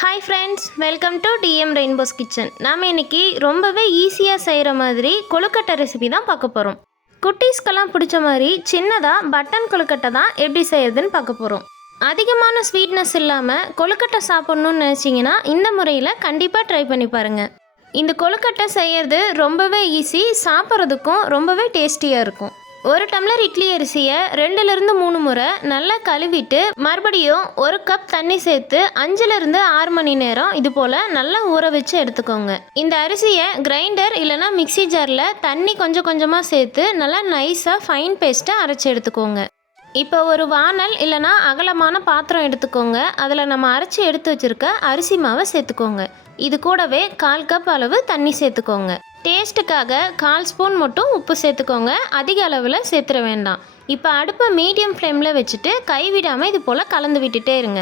Hi friends, welcome to TM rainbow's kitchen. நாம் இன்றைக்கி ரொம்பவே ஈஸியாக செய்கிற மாதிரி கொழுக்கட்டை ரெசிபி தான் பார்க்க போகிறோம். குட்டீஸ்க்கெல்லாம் பிடிச்ச மாதிரி சின்னதாக பட்டன் கொழுக்கட்டை தான் எப்படி செய்யறதுன்னு பார்க்க போகிறோம். அதிகமான ஸ்வீட்னஸ் இல்லாமல் கொழுக்கட்டை சாப்பிட்ணுன்னு நினச்சிங்கன்னா இந்த முறையில் கண்டிப்பாக ட்ரை பண்ணி பாருங்கள். இந்த கொழுக்கட்டை செய்கிறது ரொம்பவே ஈஸி, சாப்பிட்றதுக்கும் ரொம்பவே டேஸ்டியாக இருக்கும். ஒரு டம்ளர் இட்லி அரிசியை 2-3 முறை நல்லா கழுவிட்டு மறுபடியும் 1 கப் தண்ணி சேர்த்து 5-6 மணி நேரம் இது போல் நல்லா ஊற வச்சு எடுத்துக்கோங்க. இந்த அரிசியை கிரைண்டர் இல்லைனா மிக்சி ஜாரில் தண்ணி கொஞ்சம் கொஞ்சமாக சேர்த்து நல்லா நைஸாக ஃபைன் பேஸ்ட்டாக அரைச்சி எடுத்துக்கோங்க. இப்போ ஒரு வானல் இல்லைனா அகலமான பாத்திரம் எடுத்துக்கோங்க. அதில் நம்ம அரைச்சி எடுத்து வச்சுருக்க அரிசி மாவை சேர்த்துக்கோங்க. இது கூடவே 1/4 கப் அளவு தண்ணி சேர்த்துக்கோங்க. டேஸ்ட்டுக்காக 1/4 ஸ்பூன் மட்டும் உப்பு சேர்த்துக்கோங்க, அதிக அளவில் சேர்த்துட வேண்டாம். இப்போ அடுப்பை மீடியம் ஃப்ளேமில் வச்சுட்டு கைவிடாமல் இது போல் கலந்து விட்டுட்டே இருங்க.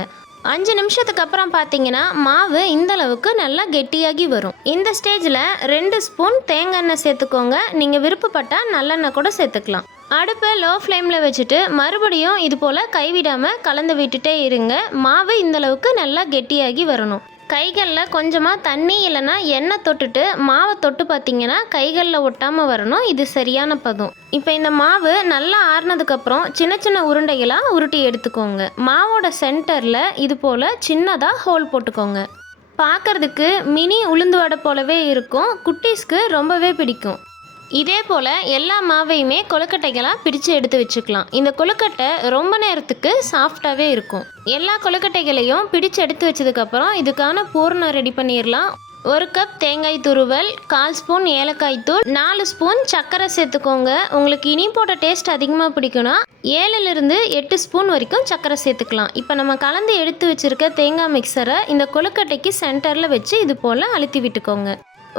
5 நிமிஷத்துக்கு அப்புறம் பார்த்தீங்கன்னா மாவு இந்த அளவுக்கு நல்லா கெட்டியாகி வரும். இந்த ஸ்டேஜில் 2 ஸ்பூன் தேங்காய் எண்ணெய் சேர்த்துக்கோங்க. நீங்கள் விருப்பப்பட்டால் நல்லெண்ணெய் கூட சேர்த்துக்கலாம். அடுப்பை லோ ஃப்ளேமில் வச்சுட்டு மறுபடியும் இது போல் கைவிடாமல் கலந்து விட்டுட்டே இருங்க. மாவு இந்தளவுக்கு நல்லா கெட்டியாகி வரணும். கைகளில் கொஞ்சமாக தண்ணி இல்லைனா எண்ணெய் தொட்டுட்டு மாவை தொட்டு பார்த்தீங்கன்னா கைகளில் ஒட்டாமல் வரணும். இது சரியான பதம். இப்போ இந்த மாவு நல்லா ஆறுனதுக்கப்புறம் சின்ன சின்ன உருண்டைகளாக உருட்டி எடுத்துக்கோங்க. மாவோட சென்டரில் இது போல் சின்னதாக ஹோல் போட்டுக்கோங்க. பார்க்குறதுக்கு மினி உளுந்து வடை போலவே இருக்கும். குட்டீஸ்க்கு ரொம்பவே பிடிக்கும். இதே போல் எல்லா மாவையுமே கொழுக்கட்டைகளாக பிரித்து எடுத்து வச்சுக்கலாம். இந்த கொழுக்கட்டை ரொம்ப நேரத்துக்கு சாஃப்டாகவே இருக்கும். எல்லா கொழுக்கட்டைகளையும் பிடிச்சு எடுத்து வச்சதுக்கப்புறம் இதுக்கான பூரணம் ரெடி பண்ணிடலாம். 1 கப் தேங்காய் துருவல், 1/4 ஸ்பூன் ஏலக்காய் தூள், 4 ஸ்பூன் சர்க்கரை சேர்த்துக்கோங்க. உங்களுக்கு இனிப்போட டேஸ்ட் அதிகமாக பிடிக்கும்னா 7-8 ஸ்பூன் வரைக்கும் சர்க்கரை சேர்த்துக்கலாம். இப்போ நம்ம கலந்து எடுத்து வச்சுருக்க தேங்காய் மிக்சரை இந்த கொழுக்கட்டைக்கு சென்டரில் வச்சு இது போல் அழுத்தி விட்டுக்கோங்க.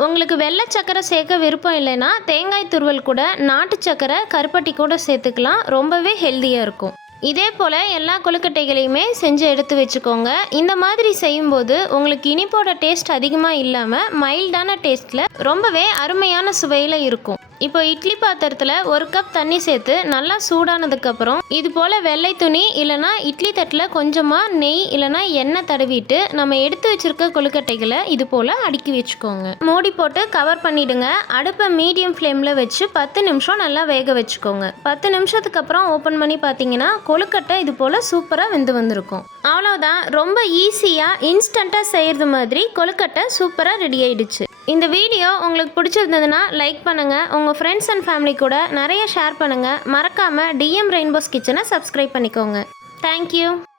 உங்களுக்கு வெள்ளை சக்கரை சேர்க்க விருப்பம் இல்லைன்னா தேங்காய் துருவல் கூட நாட்டு சக்கரை கருப்பட்டி கூட சேர்த்துக்கலாம். ரொம்பவே ஹெல்த்தியாக இருக்கும். இதே போல் எல்லா கொழுக்கட்டைகளையுமே செஞ்சு எடுத்து வச்சுக்கோங்க. இந்த மாதிரி செய்யும்போது உங்களுக்கு இனிப்போட டேஸ்ட் அதிகமாக இல்லாமல் மைல்டான டேஸ்ட்டில் ரொம்பவே அருமையான சுவையில் இருக்கும். இப்போ இட்லி பாத்திரத்தில் 1 கப் தண்ணி சேர்த்து நல்லா சூடானதுக்கப்புறம் இது போல் வெள்ளை துணி இல்லைனா இட்லி தட்டில் கொஞ்சமாக நெய் இல்லைனா எண்ணெய் தடவிட்டு நம்ம எடுத்து வச்சுருக்க கொழுக்கட்டைகளை இது போல் அடுக்கி வச்சுக்கோங்க. மூடி போட்டு கவர் பண்ணிவிடுங்க. அடுப்பை மீடியம் ஃப்ளேமில் வச்சு 10 நிமிஷம் நல்லா வேக வச்சுக்கோங்க. 10 நிமிஷத்துக்கு அப்புறம் ஓப்பன் பண்ணி பார்த்தீங்கன்னா கொழுக்கட்டை இது போல் சூப்பராக வெந்து வந்திருக்கும். அவ்வளோதான், ரொம்ப ஈஸியாக இன்ஸ்டண்ட்டாக செய்கிறது மாதிரி கொழுக்கட்டை சூப்பராக ரெடி ஆயிடுச்சு. இந்த வீடியோ உங்களுக்கு பிடிச்சிருந்ததுன்னா லைக் பண்ணுங்கள். உங்கள் ஃப்ரெண்ட்ஸ் அண்ட் ஃபேமிலி கூட நிறைய ஷேர் பண்ணுங்கள். மறக்காமல் டிஎம் ரெயின்போஸ் கிச்சனை சப்ஸ்கிரைப் பண்ணிக்கோங்க. தேங்க்யூ.